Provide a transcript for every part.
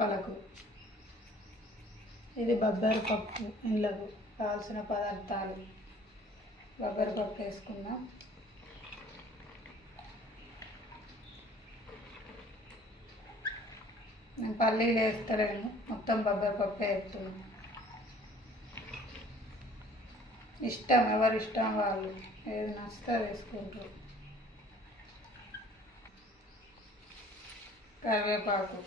పలకు ఇది బొబ్బరి పప్పు. ఇండ్లకు కావాల్సిన పదార్థాలు బొబ్బరి పప్పు వేసుకుందాం. నేను పల్లీలు వేస్తలేను, మొత్తం బొబ్బరి పప్పే వేస్తున్నాను. ఇష్టం, ఎవరి ఇష్టం వాళ్ళు, ఏది నచ్చితే వేసుకుంటారు. కరివేపాకు,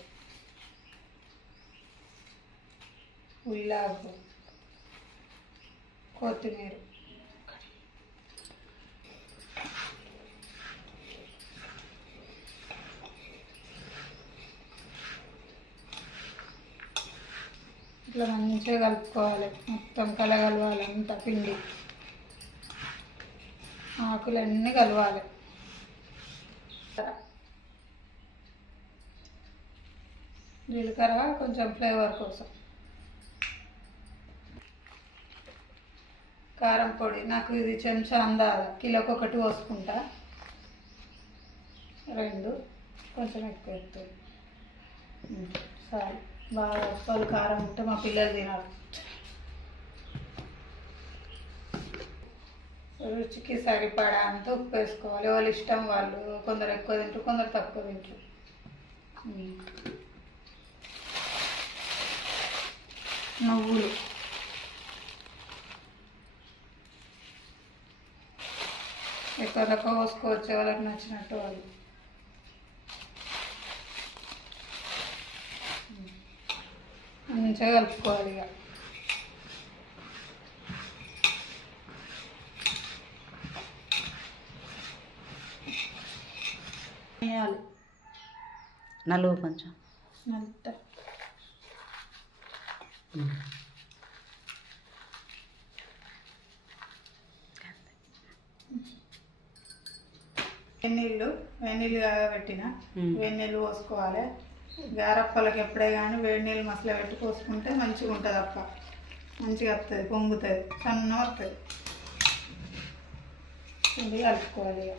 ఉల్లాకు, కొత్తిమీర, ఇట్లా మంచిగా కలుపుకోవాలి. మొత్తం కలగలవాలి అంత పిండి, ఆకులన్నీ కలవాలి. జీలకర్ర కొంచెం ఫ్లేవర్ కోసం. కారం పొడి నాకు ఇది చెంచా అందాల, కిలోకి ఒకటి పోసుకుంటా, 2 కొంచెం ఎక్కువ ఎత్తుంది. సరే, బాగా ఉప్పలు కారం ఉంటే మా పిల్లలు తినాలి. రుచికి సరిపడా అంత ఉప్పు వేసుకోవాలి. వాళ్ళు ఇష్టం వాళ్ళు, కొందరు ఎక్కువ తింటారు, కొందరు తక్కువ తింటారు. నువ్వులు, ఎక్కువ తక్కువ పోసుకోవచ్చు, వాళ్ళకి నచ్చినట్టు వాళ్ళు. మంచిగా కలుపుకోవాలి. ఇక వేయాలి నలుగు కొంచెం నలుగుతా. వేడినీళ్ళు కాగబెట్టిన వేడినీళ్ళు పోసుకోవాలి. గారప్పలకి ఎప్పుడే కానీ వేడినీళ్ళు మసలు పెట్టి పోసుకుంటే మంచిగా ఉంటుంది. అప్ప మంచిగా వస్తుంది, పొంగుతుంది, సన్న వస్తుంది. ఇది కలుపుకోవాలి. ఇక